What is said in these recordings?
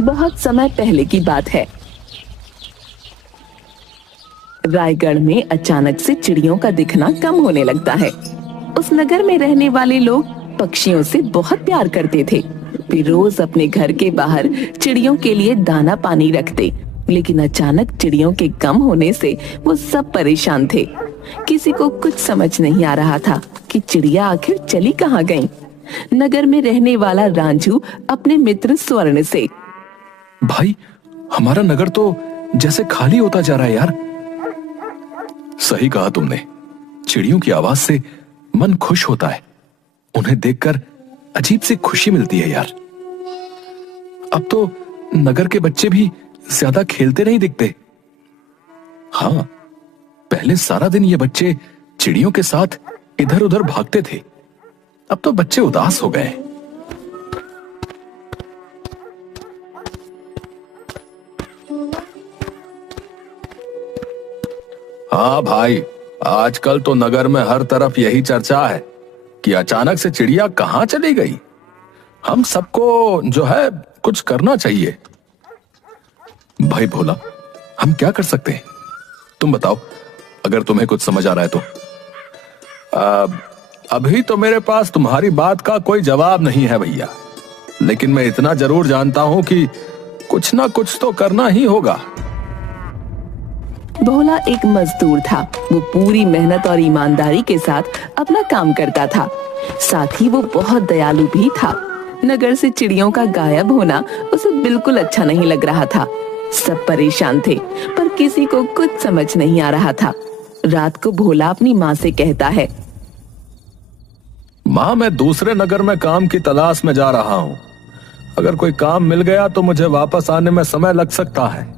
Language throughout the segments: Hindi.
बहुत समय पहले की बात है। रायगढ़ में अचानक से चिड़ियों का दिखना कम होने लगता है। उस नगर में रहने वाले लोग पक्षियों से बहुत प्यार करते थे। वे रोज अपने घर के बाहर चिड़ियों के लिए दाना पानी रखते, लेकिन अचानक चिड़ियों के कम होने से वो सब परेशान थे। किसी को कुछ समझ नहीं आ रहा था कि चिड़िया आखिर चली कहाँ गईं। नगर में रहने वाला रांझू अपने मित्र स्वर्ण से, भाई, हमारा नगर तो जैसे खाली होता जा रहा है यार। सही कहा तुमने। चिड़ियों की आवाज से मन खुश होता है। उन्हें देखकर अजीब सी खुशी मिलती है यार। अब तो नगर के बच्चे भी ज्यादा खेलते नहीं दिखते। हाँ, पहले सारा दिन ये बच्चे चिड़ियों के साथ इधर उधर भागते थे। अब तो बच्चे उदास हो गए। हाँ भाई, आजकल तो नगर में हर तरफ यही चर्चा है कि अचानक से चिड़िया कहाँ चली गई। हम सबको जो है कुछ करना चाहिए। भाई भोला, हम क्या कर सकते हैं? तुम बताओ, अगर तुम्हें कुछ समझ आ रहा है तो। अभी तो मेरे पास तुम्हारी बात का कोई जवाब नहीं है भैया, लेकिन मैं इतना जरूर जानता हूं कि कुछ ना कुछ तो करना ही होगा। भोला एक मजदूर था। वो पूरी मेहनत और ईमानदारी के साथ अपना काम करता था। साथ ही वो बहुत दयालु भी था। नगर से चिड़ियों का गायब होना उसे बिल्कुल अच्छा नहीं लग रहा था। सब परेशान थे, पर किसी को कुछ समझ नहीं आ रहा था। रात को भोला अपनी माँ से कहता है, माँ, मैं दूसरे नगर में काम की तलाश में जा रहा हूँ। अगर कोई काम मिल गया तो मुझे वापस आने में समय लग सकता है।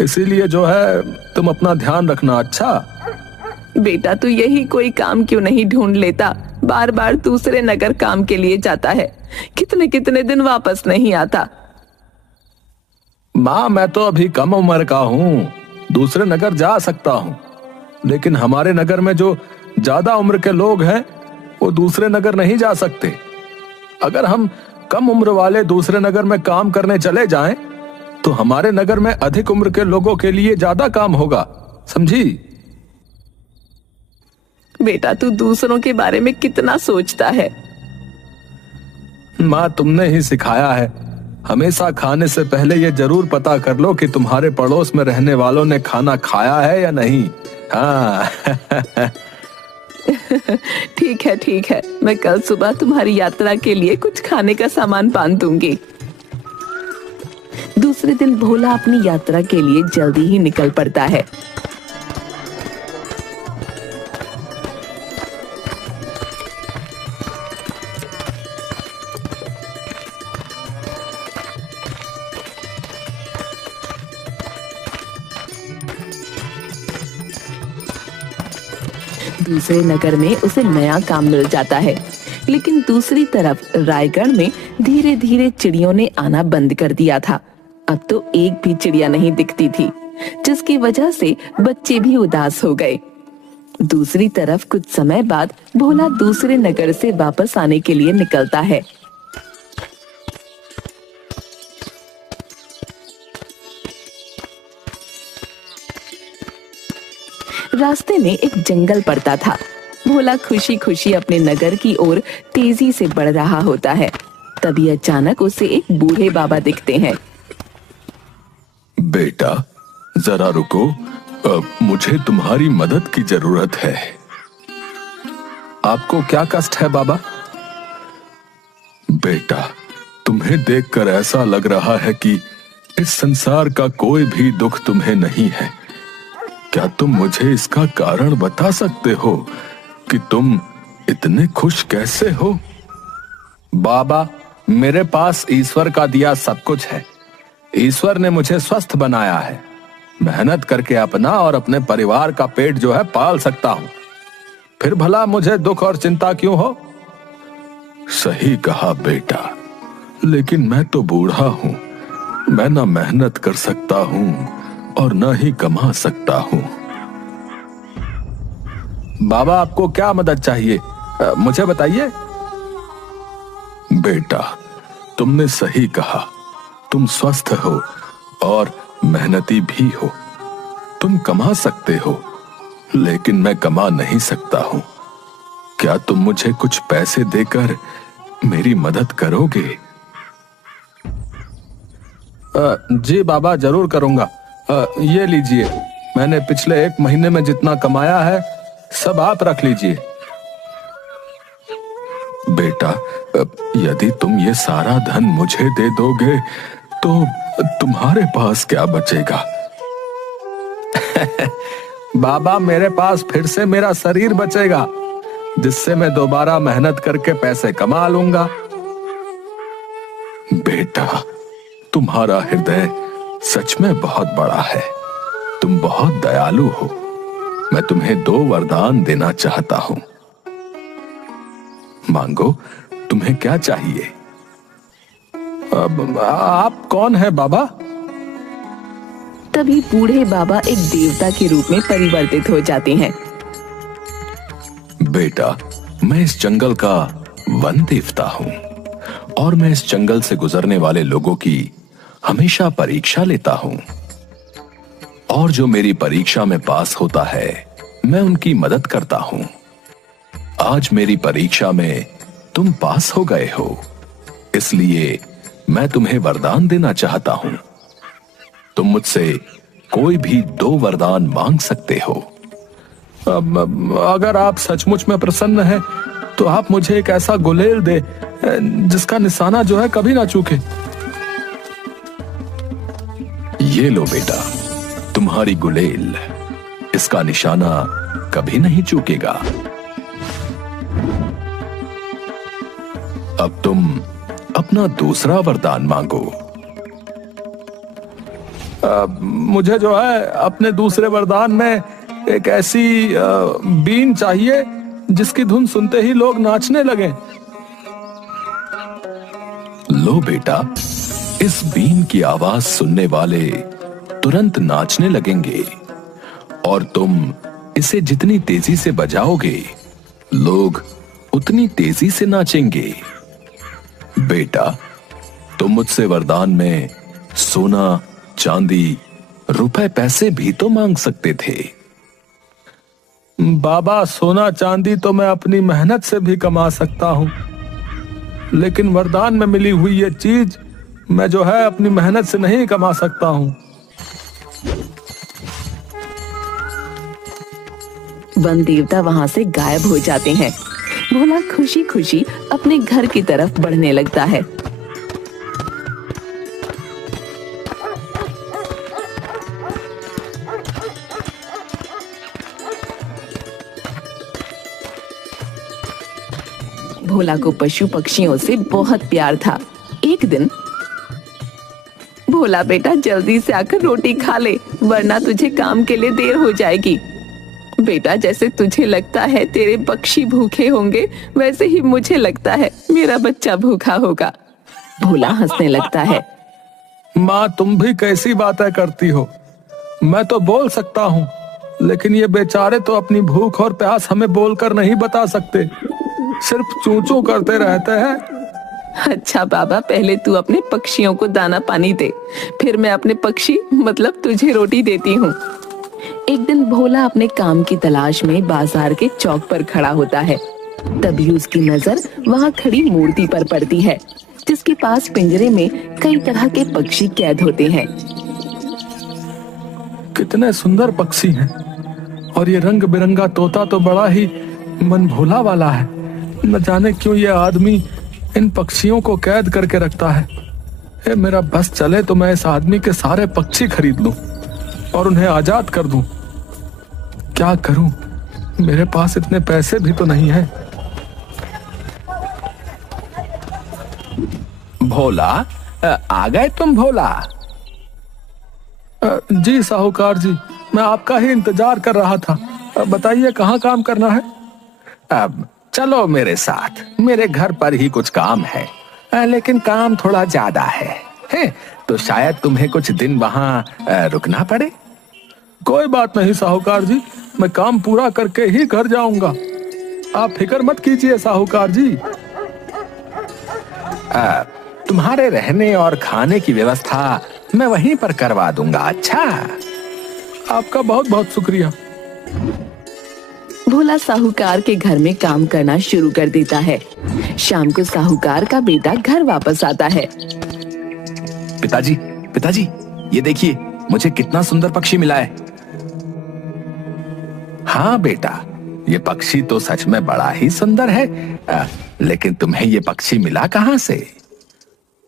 इसीलिए जो है तुम अपना ध्यान रखना। अच्छा बेटा, तू यही कोई काम क्यों नहीं ढूंढ लेता? बार बार दूसरे नगर काम के लिए जाता है, कितने कितने दिन वापस नहीं आता। माँ, मैं तो अभी कम उम्र का हूँ, दूसरे नगर जा सकता हूँ, लेकिन हमारे नगर में जो ज्यादा उम्र के लोग हैं वो दूसरे नगर नहीं जा सकते। अगर हम कम उम्र वाले दूसरे नगर में काम करने चले जाएं, तो हमारे नगर में अधिक उम्र के लोगों के लिए ज्यादा काम होगा, समझी? बेटा, तू दूसरों के बारे में कितना सोचता है। माँ, तुमने ही सिखाया है, हमेशा खाने से पहले ये जरूर पता कर लो कि तुम्हारे पड़ोस में रहने वालों ने खाना खाया है या नहीं। हाँ ठीक है, मैं कल सुबह तुम्हारी यात्रा के लिए कुछ खाने का सामान बांध दूंगी। दूसरे दिन भोला अपनी यात्रा के लिए जल्दी ही निकल पड़ता है। दूसरे नगर में उसे नया काम मिल जाता है, लेकिन दूसरी तरफ रायगढ़ में धीरे धीरे चिड़ियों ने आना बंद कर दिया था। अब तो एक भी चिड़िया नहीं दिखती थी, जिसकी वजह से बच्चे भी उदास हो गए। दूसरी तरफ कुछ समय बाद भोला दूसरे नगर से वापस आने के लिए निकलता है। रास्ते में एक जंगल पड़ता था। भोला खुशी खुशी अपने नगर की ओर तेजी से बढ़ रहा होता है। तभी अचानक उसे एक बूढ़े बाबा दिखते हैं। बेटा, जरा रुको, मुझे तुम्हारी मदद की जरूरत है। आपको क्या कष्ट है बाबा? बेटा, तुम्हें देखकर ऐसा लग रहा है कि इस संसार का कोई भी दुख तुम्हें नहीं है। क्या तुम मुझे इसका कारण बता सकते हो कि तुम इतने खुश कैसे हो? बाबा, मेरे पास ईश्वर का दिया सब कुछ है। ईश्वर ने मुझे स्वस्थ बनाया है। मेहनत करके अपना और अपने परिवार का पेट जो है पाल सकता हूं। फिर भला मुझे दुख और चिंता क्यों हो? सही कहा बेटा, लेकिन मैं तो बूढ़ा हूं। मैं ना मेहनत कर सकता हूं और न ही कमा सकता हूं। बाबा आपको क्या मदद चाहिए, मुझे बताइए। बेटा, तुमने सही कहा। तुम स्वस्थ हो और मेहनती भी हो। तुम कमा सकते हो, लेकिन मैं कमा नहीं सकता हूं। क्या तुम मुझे कुछ पैसे देकर मेरी मदद करोगे? जी बाबा, जरूर करूंगा। ये लीजिए, मैंने पिछले 1 महीने में जितना कमाया है सब आप रख लीजिए। बेटा, यदि तुम ये सारा धन मुझे दे दोगे तो तुम्हारे पास क्या बचेगा? बाबा, मेरे पास फिर से मेरा शरीर बचेगा, जिससे मैं दोबारा मेहनत करके पैसे कमा लूंगा। बेटा, तुम्हारा हृदय सच में बहुत बड़ा है। तुम बहुत दयालु हो। मैं तुम्हें 2 वरदान देना चाहता हूं। मांगो, तुम्हें क्या चाहिए? आप कौन है बाबा? तभी बूढ़े बाबा एक देवता के रूप में परिवर्तित हो जाते हैं। बेटा, मैं इस जंगल का वन देवता हूं और मैं इस जंगल से गुजरने वाले लोगों की हमेशा परीक्षा लेता हूं, और जो मेरी परीक्षा में पास होता है मैं उनकी मदद करता हूं। आज मेरी परीक्षा में तुम पास हो गए हो, इसलिए मैं तुम्हें वरदान देना चाहता हूं। तुम मुझसे कोई भी 2 वरदान मांग सकते हो। अगर आप सचमुच में प्रसन्न हैं, तो आप मुझे एक ऐसा गुलेल दे जिसका निशाना जो है कभी ना चूके। ये लो बेटा, तुम्हारी गुलेल। इसका निशाना कभी नहीं चूकेगा। अब तुम अपना दूसरा वरदान मांगो। मुझे जो है अपने दूसरे वरदान में एक ऐसी बीन चाहिए जिसकी धुन सुनते ही लोग नाचने लगे। लो बेटा, इस बीन की आवाज सुनने वाले तुरंत नाचने लगेंगे, और तुम इसे जितनी तेजी से बजाओगे लोग उतनी तेजी से नाचेंगे। बेटा, तुम मुझसे वरदान में सोना, चांदी, रुपए, पैसे भी तो मांग सकते थे। बाबा, सोना चांदी तो मैं अपनी मेहनत से भी कमा सकता हूं, लेकिन वरदान में मिली हुई ये चीज मैं जो है अपनी मेहनत से नहीं कमा सकता हूं। वन देवता वहां से गायब हो जाते हैं। भोला खुशी खुशी अपने घर की तरफ बढ़ने लगता है। भोला को पशु पक्षियों से बहुत प्यार था। एक दिन, भोला बेटा जल्दी से आकर रोटी खा ले, वरना तुझे काम के लिए देर हो जाएगी। बेटा, जैसे तुझे लगता है तेरे पक्षी भूखे होंगे, वैसे ही मुझे लगता है मेरा बच्चा भूखा होगा। भोला हंसने लगता है। माँ, तुम भी कैसी बातें करती हो? मैं तो बोल सकता हूँ, लेकिन ये बेचारे तो अपनी भूख और प्यास हमें बोलकर नहीं बता सकते, सिर्फ चूं चूं करते रहते हैं। अच्छा बाबा, पहले तू अपने पक्षियों को दाना पानी दे, फिर मैं अपने पक्षी मतलब तुझे रोटी देती हूँ। एक दिन भोला अपने काम की तलाश में बाजार के चौक पर खड़ा होता है। तभी उसकी नजर वहाँ खड़ी मूर्ति पर पड़ती है, जिसके पास पिंजरे में कई तरह के पक्षी कैद होते हैं। कितने सुंदर पक्षी हैं, और ये रंग बिरंगा तोता तो बड़ा ही मन भोला वाला है। न जाने क्यों ये आदमी इन पक्षियों को कैद करके रखता है। मेरा बस चले तो मैं इस आदमी के सारे पक्षी खरीद लूं और उन्हें आजाद कर दूं। क्या करूं, मेरे पास इतने पैसे भी तो नहीं हैं। भोला, आ गए तुम भोला? जी साहूकार जी, मैं आपका ही इंतजार कर रहा था। बताइए कहाँ काम करना है? अब चलो मेरे साथ, मेरे घर पर ही कुछ काम है, लेकिन काम थोड़ा ज्यादा है, तो शायद तुम्हें कुछ दिन वहाँ रुकना पड़े। कोई बात नहीं साहूकार जी, मैं काम पूरा करके ही घर जाऊंगा। आप फिक्र मत कीजिए साहूकार जी। तुम्हारे रहने और खाने की व्यवस्था मैं वहीं पर करवा दूंगा। अच्छा, आपका बहुत बहुत शुक्रिया। भोला साहूकार के घर में काम करना शुरू कर देता है। शाम को साहूकार का बेटा घर वापस आता है। पिताजी, पिताजी, ये देखिए मुझे कितना सुंदर पक्षी मिला है। हाँ बेटा, ये पक्षी तो सच में बड़ा ही सुंदर है। लेकिन तुम्हें ये पक्षी मिला कहाँ से?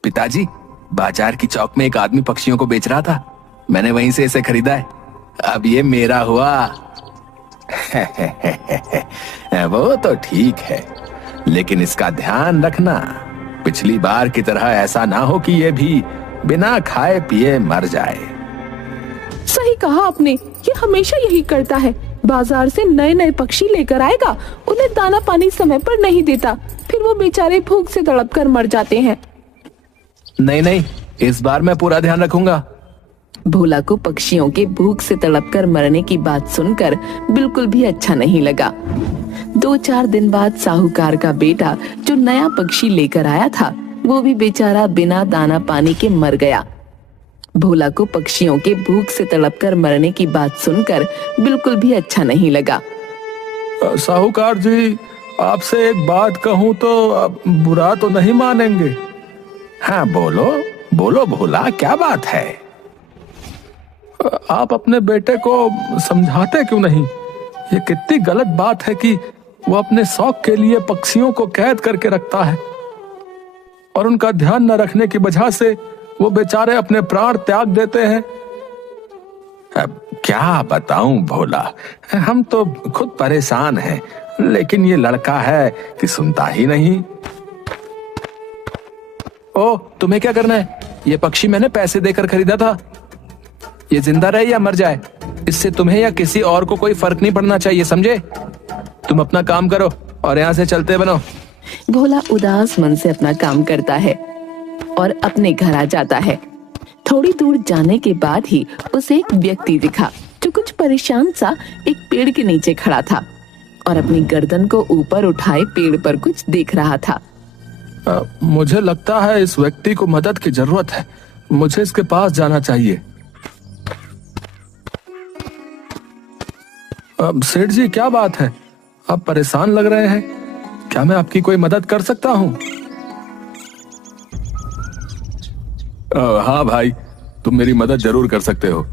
पिताजी, बाजार की चौक में एक आदमी पक्षियों को बेच रहा था, मैंने वहीं से इसे खरीदा है। अब ये मेरा हुआ। वो तो ठीक है, लेकिन इसका ध्यान रखना, पिछली बार की तरह ऐसा ना हो कि ये भी बिना खाए पिए मर जाए। सही कहा आपने, ये हमेशा यही करता है। बाजार से नए नए पक्षी लेकर आएगा, उन्हें दाना पानी समय पर नहीं देता, फिर वो बेचारे भूख से तड़प कर मर जाते हैं। नहीं नहीं, इस बार मैं पूरा ध्यान रखूंगा। भोला को पक्षियों के भूख से तड़प कर मरने की बात सुनकर बिल्कुल भी अच्छा नहीं लगा। 2-4 दिन बाद साहूकार का बेटा जो नया पक्षी लेकर आया था, वो भी बेचारा बिना दाना पानी के मर गया। भोला को पक्षियों के भूख से तड़प कर मरने की बात सुनकर बिल्कुल भी अच्छा नहीं लगा। साहूकार जी, आपसे एक बात कहूँ तो आप बुरा तो नहीं मानेंगे? हाँ बोलो बोलो भोला, क्या बात है? आप अपने बेटे को समझाते क्यों नहीं? ये कितनी गलत बात है कि वो अपने शौक के लिए पक्षियों को कैद करके रखता है और उनका ध्यान न रखने की वजह से वो बेचारे अपने प्राण त्याग देते हैं। अब क्या बताऊं भोला, हम तो खुद परेशान हैं, लेकिन ये लड़का है कि सुनता ही नहीं। ओ, तुम्हें क्या करना है? ये पक्षी मैंने पैसे देकर खरीदा था। ये जिंदा रहे या मर जाए, इससे तुम्हें या किसी और को कोई फर्क नहीं पड़ना चाहिए, समझे? तुम अपना काम करो और यहाँ से चलते बनो। भोला उदास मन से अपना काम करता है और अपने घर आ जाता है। थोड़ी दूर जाने के बाद ही उसे एक व्यक्ति दिखा जो कुछ परेशान सा एक पेड़ के नीचे खड़ा था और अपनी गर्दन को ऊपर उठाए पेड़ पर कुछ देख रहा था। मुझे लगता है इस व्यक्ति को मदद की जरूरत है, मुझे इसके पास जाना चाहिए। सेठ जी, क्या बात है? आप परेशान लग रहे हैं, क्या मैं आपकी कोई मदद कर सकता हूँ? हाँ भाई, तुम मेरी मदद जरूर कर सकते हो।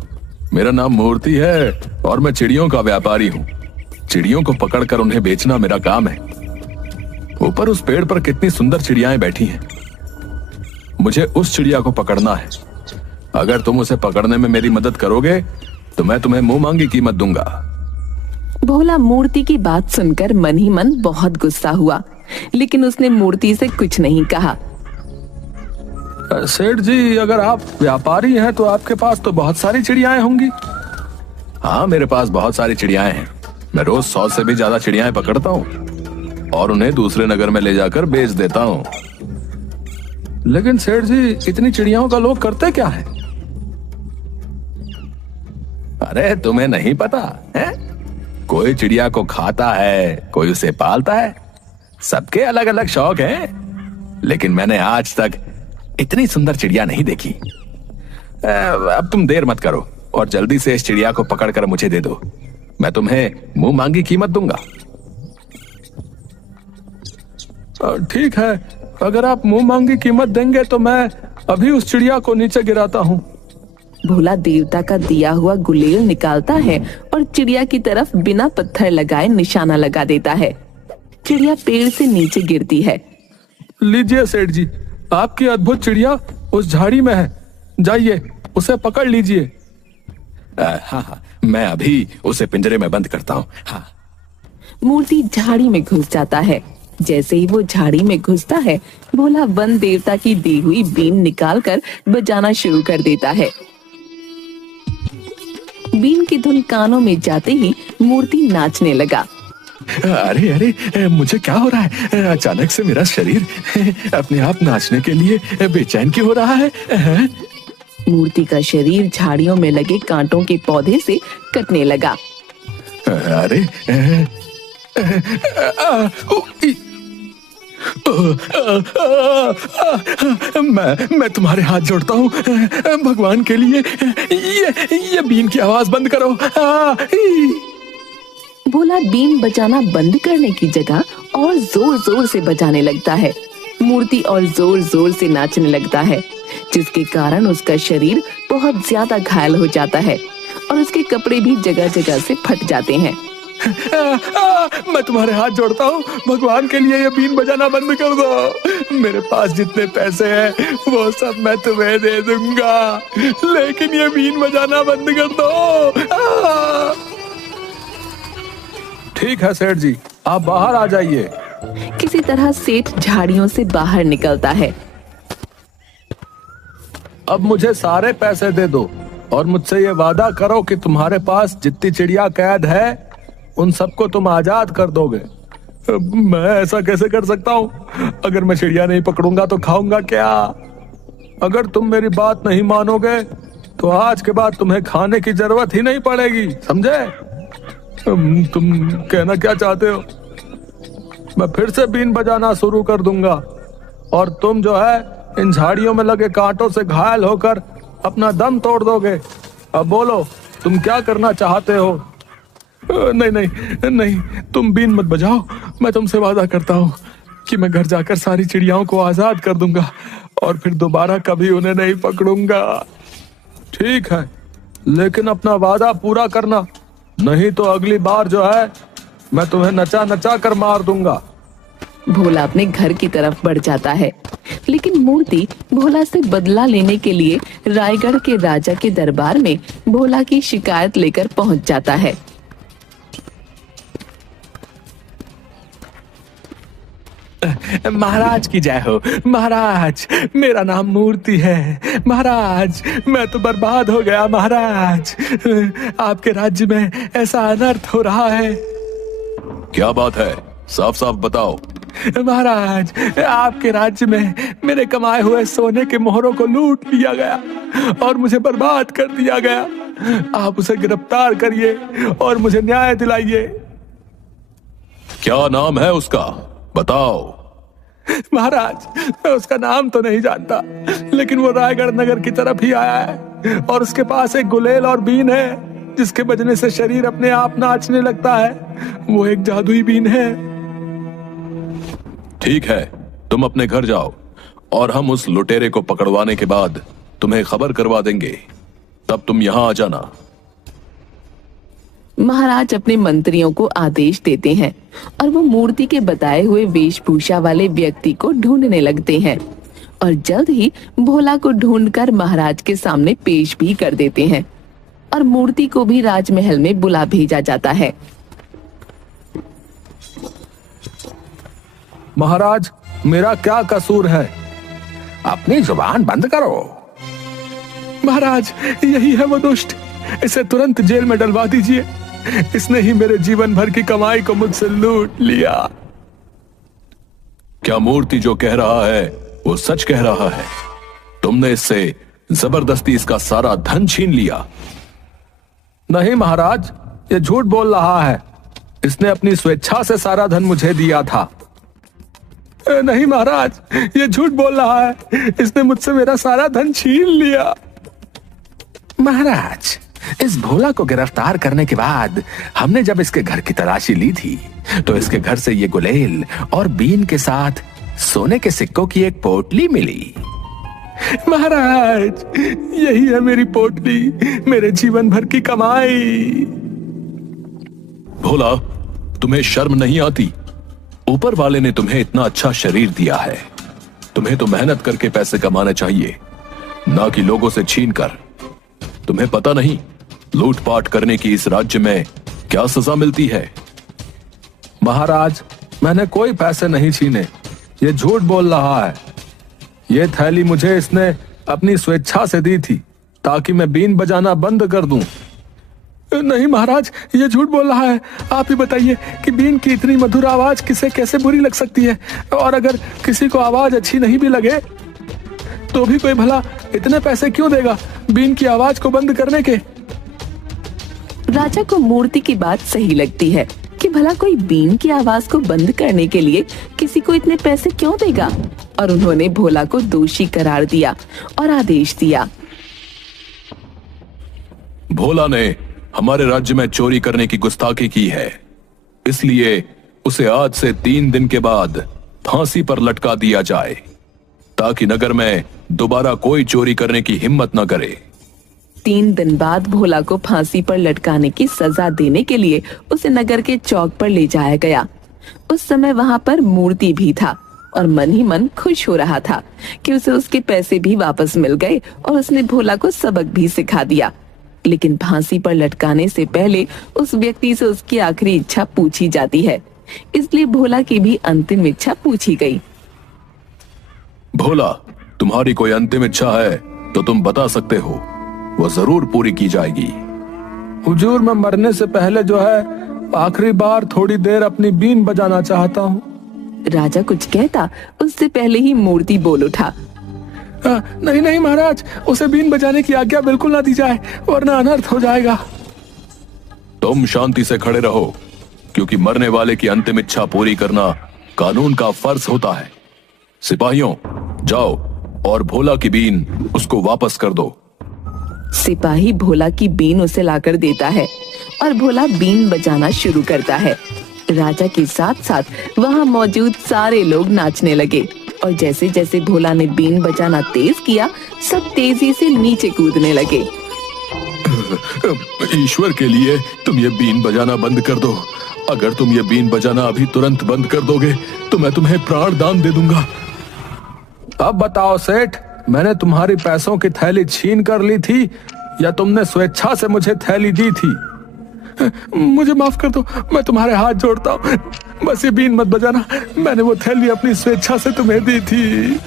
मेरा नाम मूर्ति है और मैं चिड़ियों का व्यापारी हूँ। चिड़ियों को पकड़कर उन्हें बेचना मेरा काम है। ऊपर उस पेड़ पर कितनी सुंदर चिड़ियाएं बैठी हैं। मुझे उस चिड़िया को पकड़ना है। अगर तुम उसे पकड़ने में मेरी मदद करोगे तो मैं तुम्हें मुंह मांगी कीमत दूंगा। भोला मूर्ति की बात सुनकर मन ही मन बहुत गुस्सा हुआ, लेकिन उसने मूर्ति से कुछ नहीं कहा। सेठ जी, अगर आप व्यापारी हैं तो आपके पास तो बहुत सारी चिड़ियाएं होंगी। हाँ, मेरे पास बहुत सारी चिड़ियाएं हैं। मैं रोज 100 से भी ज्यादा चिड़ियाएं पकड़ता हूँ और उन्हें दूसरे नगर में ले जाकर बेच देता हूँ। लेकिन सेठ जी, इतनी चिड़ियाओं का लोग करते क्या है? अरे तुम्हें नहीं पता है? कोई चिड़िया को खाता है, कोई उसे पालता है। सबके अलग अलग शौक हैं, लेकिन मैंने आज तक इतनी सुंदर चिड़िया नहीं देखी। अब तुम देर मत करो और जल्दी से इस चिड़िया को पकड़कर मुझे दे दो। मैं तुम्हें मुंह मांगी कीमत दूंगा। ठीक है, अगर आप मुंह मांगी कीमत देंगे तो मैं अभी उस चिड़िया को नीचे गिराता हूँ। भोला देवता का दिया हुआ गुलेल निकालता है और चिड़िया की तरफ बिना पत्थर लगाए निशाना लगा देता है। चिड़िया पेड़ से नीचे गिरती है। लीजिए सेठ जी, आपकी अद्भुत चिड़िया उस झाड़ी में है, जाइए उसे पकड़ लीजिए। हाँ, मैं अभी उसे पिंजरे में बंद करता हूँ। हाँ। मूर्ति झाड़ी में घुस जाता है। जैसे ही वो झाड़ी में घुसता है, भोला वन देवता की दी हुई बीन निकालकर बजाना शुरू कर देता है। बीन की धुन कानों में जाते ही मूर्ति नाचने लगा। अरे अरे, मुझे क्या हो रहा है? अचानक से मेरा शरीर अपने आप नाचने के लिए बेचैन क्यों हो रहा है? मूर्ति का शरीर झाड़ियों में लगे कांटों के पौधे से कटने लगा। अरे मैं तुम्हारे हाथ जोड़ता हूँ भगवान के लिए, ये बीन की आवाज बंद करो। भोला बीन बजाना बंद करने की जगह और जोर जोर से बजाने लगता है। मूर्ति और जोर जोर से नाचने लगता है, जिसके कारण उसका शरीर बहुत ज्यादा घायल हो जाता है और उसके कपड़े भी जगह जगह से फट जाते हैं। मैं तुम्हारे हाथ जोड़ता हूँ भगवान के लिए, ये बीन बजाना बंद कर दो। मेरे पास जितने पैसे हैं वो सब मैं तुम्हें दे दूंगा, लेकिन ये बीन बजाना बंद कर दो। ठीक है सेठ जी, आप बाहर आ जाइए। किसी तरह सेठ झाड़ियों से बाहर निकलता है। अब मुझे सारे पैसे दे दो और मुझसे ये वादा करो कि तुम्हारे पास जितनी चिड़िया कैद है उन सबको तुम आजाद कर दोगे। मैं ऐसा कैसे कर सकता हूँ? अगर मैं चिड़िया नहीं पकड़ूंगा तो खाऊंगा क्या? अगर तुम मेरी बात नहीं मानोगे तो आज के बाद तुम्हें खाने की जरूरत ही नहीं पड़ेगी, समझे? तुम कहना क्या चाहते हो? मैं फिर से बीन बजाना शुरू कर दूंगा और तुम जो है इन झाड़ियों में लगे कांटों से घायल होकर अपना दम तोड़ दोगे। अब बोलो, तुम क्या करना चाहते हो? नहीं नहीं नहीं, तुम बीन मत बजाओ। मैं तुमसे वादा करता हूँ कि मैं घर जाकर सारी चिड़ियाओं को आजाद कर दूंगा और फिर दोबारा कभी उन्हें नहीं पकड़ूंगा। ठीक है, लेकिन अपना वादा पूरा करना, नहीं तो अगली बार जो है मैं तुम्हें नचा नचा कर मार दूंगा। भोला अपने घर की तरफ बढ़ जाता है, लेकिन मूर्ति भोला से बदला लेने के लिए रायगढ़ के राजा के दरबार में भोला की शिकायत लेकर पहुंच जाता है। महाराज की जय हो। महाराज, मेरा नाम मूर्ति है। महाराज, मैं तो बर्बाद हो गया। महाराज, आपके राज्य में ऐसा अनर्थ हो रहा है। क्या बात है? साफ साफ बताओ। महाराज, आपके राज्य में मेरे कमाए हुए सोने के मोहरों को लूट लिया गया और मुझे बर्बाद कर दिया गया। आप उसे गिरफ्तार करिए और मुझे न्याय दिलाइए। क्या नाम है उसका? बताओ। महाराज, मैं उसका नाम तो नहीं जानता, लेकिन वो रायगढ़ नगर की तरफ ही आया है और उसके पास एक गुलेल और बीन है जिसके बजने से शरीर अपने आप नाचने लगता है। वो एक जादुई बीन है। ठीक है, तुम अपने घर जाओ और हम उस लुटेरे को पकड़वाने के बाद तुम्हें खबर करवा देंगे, तब तुम यहां आ जाना। महाराज अपने मंत्रियों को आदेश देते हैं और वो मूर्ति के बताए हुए वेशभूषा वाले व्यक्ति को ढूंढने लगते हैं और जल्द ही भोला को ढूंढकर महाराज के सामने पेश भी कर देते हैं और मूर्ति को भी राजमहल में बुला भेजा जाता है। महाराज, मेरा क्या कसूर है? अपनी जुबान बंद करो। महाराज, यही है वो दुष्ट, इसे तुरंत जेल में डलवा दीजिए। इसने ही मेरे जीवन भर की कमाई को मुझसे लूट लिया। क्या मूर्ति जो कह रहा है वो सच कह रहा है? तुमने इससे जबरदस्ती इसका सारा धन छीन लिया? नहीं महाराज, ये झूठ बोल रहा है। इसने अपनी स्वेच्छा से सारा धन मुझे दिया था। नहीं महाराज, ये झूठ बोल रहा है। इसने मुझसे मेरा सारा धन छीन लिया। महाराज, इस भोला को गिरफ्तार करने के बाद हमने जब इसके घर की तलाशी ली थी तो इसके घर से ये गुलेल और बीन के साथ सोने के सिक्कों की एक पोटली मिली। महाराज, यही है मेरी पोटली, मेरे जीवन भर की कमाई। भोला, तुम्हें शर्म नहीं आती? ऊपर वाले ने तुम्हें इतना अच्छा शरीर दिया है, तुम्हें तो मेहनत करके पैसे कमाने चाहिए, ना कि लोगों से छीन कर। तुम्हें पता नहीं लूटपाट करने की इस राज्य में क्या सजा मिलती है? महाराज, मैंने कोई पैसे नहीं छीने। ये झूठ बोल रहा है। ये थैली मुझे इसने अपनी स्वेच्छा से दी थी ताकि मैं बीन बजाना बंद कर दूं। नहीं महाराज, ये झूठ बोल रहा है। आप ही बताइए कि बीन की इतनी मधुर आवाज किसे कैसे बुरी लग सकती है, और अगर किसी को आवाज अच्छी नहीं भी लगे तो भी कोई भला इतने पैसे क्यों देगा बीन की आवाज को बंद करने के? राजा को मूर्ति की बात सही लगती है कि भला कोई बीन की आवाज को बंद करने के लिए किसी को इतने पैसे क्यों देगा, और उन्होंने भोला को दोषी करार दिया और आदेश दिया। भोला ने हमारे राज्य में चोरी करने की गुस्ताखी की है, इसलिए उसे आज से 3 दिन के बाद फांसी पर लटका दिया जाए, ताकि नगर में दोबारा कोई चोरी करने की हिम्मत न करे। 3 दिन बाद भोला को फांसी पर लटकाने की सजा देने के लिए उसे नगर के चौक पर ले जाया गया। उस समय वहां पर मूर्ति भी था और मन ही मन खुश हो रहा था कि उसे उसके पैसे भी वापस मिल गए और उसने भोला को सबक भी सिखा दिया। लेकिन फांसी पर लटकाने से पहले उस व्यक्ति से उसकी आखिरी इच्छा पूछी जाती है, इसलिए भोला की भी अंतिम इच्छा पूछी गई। भोला, तुम्हारी कोई अंतिम इच्छा है तो तुम बता सकते हो, वो जरूर पूरी की जाएगी। हुजूर, मैं मरने से पहले जो है आखिरी बार थोड़ी देर अपनी बीन बजाना चाहता हूँ। राजा कुछ कहता उससे पहले ही मूर्ति बोल उठा। नहीं नहीं महाराज, उसे बीन बजाने की आज्ञा बिल्कुल ना दी जाए, वरना अनर्थ हो जाएगा। तुम शांति से खड़े रहो, क्योंकि मरने वाले की अंतिम इच्छा पूरी करना कानून का फर्ज होता है। सिपाहियों, जाओ और भोला की बीन उसको वापस कर दो। सिपाही भोला की बीन उसे लाकर देता है और भोला बीन बजाना शुरू करता है। राजा के साथ साथ वहां मौजूद सारे लोग नाचने लगे और जैसे जैसे भोला ने बीन बजाना तेज किया, सब तेजी से नीचे कूदने लगे। ईश्वर के लिए तुम ये बीन बजाना बंद कर दो। अगर तुम ये बीन बजाना अभी तुरंत बंद कर दोगे तो मैं तुम्हें प्राण दान दे दूंगा। अब बताओ सेठ, मैंने तुम्हारी पैसों की थैली छीन कर ली थी या तुमने स्वेच्छा से मुझे थैली दी थी? मुझे माफ कर दो, मैं तुम्हारे हाथ जोड़ता हूँ, बस ये बीन मत बजाना। मैंने वो थैली अपनी स्वेच्छा से तुम्हें दी थी।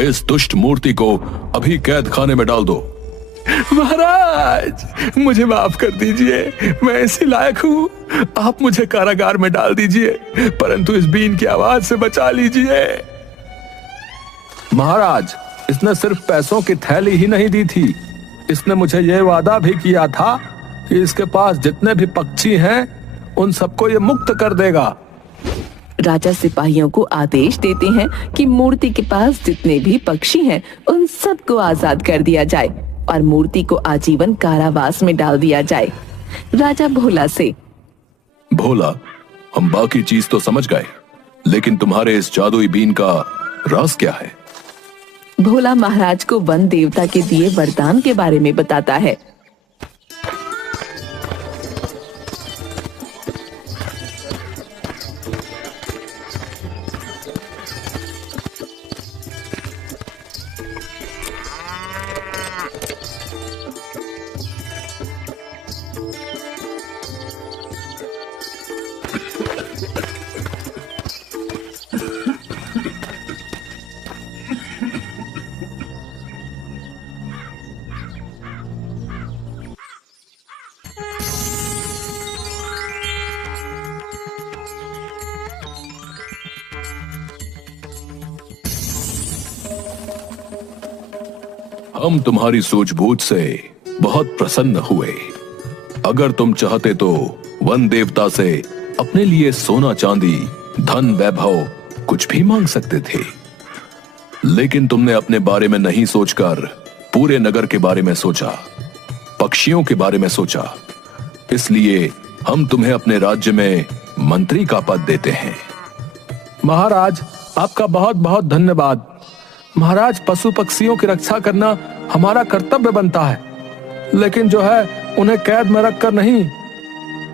इस दुष्ट मूर्ति को अभी कैद खाने में डाल दो। महाराज, मुझे माफ कर दीजिए, मैं इसी लायक हूँ। आप मुझे कारागार में डाल दीजिए, परंतु इस बीन की आवाज से बचा लीजिए। महाराज, इसने सिर्फ पैसों की थैली ही नहीं दी थी, इसने मुझे यह वादा भी किया था कि इसके पास जितने भी पक्षी हैं उन सबको ये मुक्त कर देगा। राजा सिपाहियों को आदेश देते हैं कि मूर्ति के पास जितने भी पक्षी हैं उन सबको आजाद कर दिया जाए और मूर्ति को आजीवन कारावास में डाल दिया जाए। राजा भोला से, भोला, हम बाकी चीज तो समझ गए, लेकिन तुम्हारे इस जादुई बीन का राज क्या है? भोला महाराज को वन देवता के दिए वरदान के बारे में बताता है। हम तुम्हारी सूझबूझ से बहुत प्रसन्न हुए। अगर तुम चाहते तो वन देवता से अपने लिए सोना चांदी, धन वैभव कुछ भी मांग सकते थे, लेकिन तुमने अपने बारे में नहीं सोचकर पूरे नगर के बारे में सोचा, पक्षियों के बारे में सोचा। इसलिए हम तुम्हें अपने राज्य में मंत्री का पद देते हैं। महाराज, आपका बहुत बहुत धन्यवाद। महाराज, पशु पक्षियों की रक्षा करना हमारा कर्तव्य बनता है, लेकिन जो है उन्हें कैद में रखकर नहीं,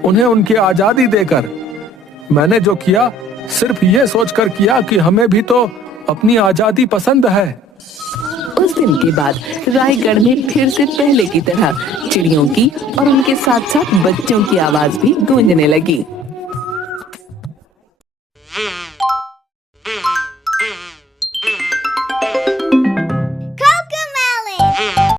उन्हें उनकी आजादी देकर। मैंने जो किया सिर्फ ये सोचकर किया कि हमें भी तो अपनी आजादी पसंद है। उस दिन के बाद रायगढ़ में फिर से पहले की तरह चिड़ियों की और उनके साथ साथ बच्चों की आवाज भी गूंजने लगी।